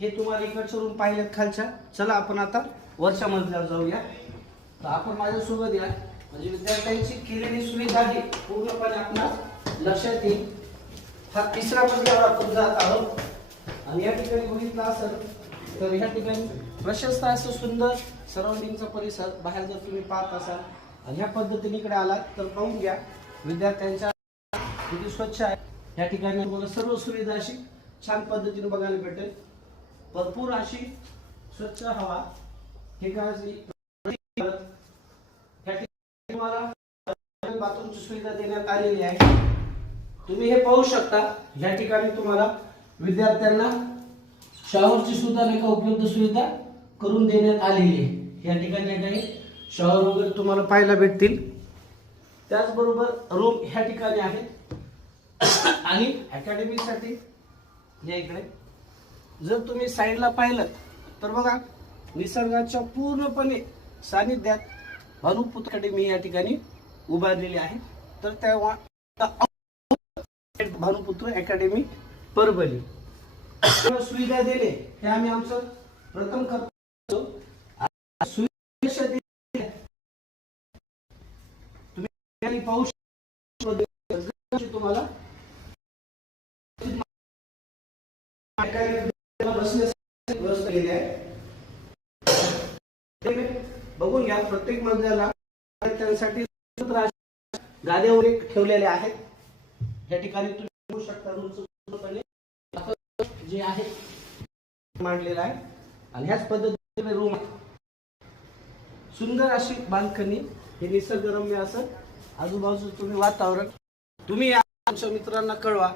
हे तुम्हाला इकडच्या रूम पाहिलेत खालच्या. चला आपण आता वरच्या मजल्यावर जाऊया. तर आपण माझ्यासोबत या, म्हणजे विद्यार्थ्यांची केलेली सुविधा ही पूर्णपणे आपणास लक्षात येईल. हा तिसरा मजल्यावर आपण जात आहोत आणि या ठिकाणी बघितलं असेल तर ह्या ठिकाणी प्रशस्त असं सुंदर सराउंडिंगचा परिसर बाहेर जर तुम्ही पाहत असाल आणि ह्या पद्धतीने इकडे आलात तर पाहून घ्या विद्यार्थ्यांच्या किती स्वच्छ आहे. या ठिकाणी तुम्हाला सर्व सुविधा अशी छान पद्धतीने बघायला भेटेल. भरपूर अशी स्वच्छ हवा ठिकाणी तुम्हाला बाथरूमची सुविधा देण्यात आलेली आहे. तुम्ही हे पाहू शकता. या ठिकाणी तुम्हाला विद्यार्थ्यांना शॉवरची सुद्धा नाही का उपलब्ध सुविधा करून देण्यात आलेली आहे. या ठिकाणी काही शॉवर वगैरे तुम्हाला पाहायला भेटतील. त्याचबरोबर रूम ह्या ठिकाणी आहेत आणि अकॅडमीसाठी या इकडे जर तुम्ही साईडला पाहिलं तर बघा निसर्गाच्या पूर्णपणे सानिध्यात भानुपुत्र अकॅडमी या ठिकाणी उभारलेली आहे. तर त्या भानुपुत्र अकॅडमी परभणी सुविधा देणे हे आम्ही आमचं प्रथम करतो. तुम्ही पाहू शकता तुम्हाला व्यवस्था केली आहे. बघून घ्या प्रत्येक मजल्याला त्यांसाठी गाद्या वगैरे ठेवलेल्या आहेत. या ठिकाणी तुम्ही बघू शकता रूमचं जे आहे मांडलेलं आहे आणि ह्याच पद्धतीने रूम सुंदर अशी बाल्कनी हे निसर्गरम्य असं आजूबाजूचं तुम्ही वातावरण तुम्ही आमच्या मित्रांना कळवा.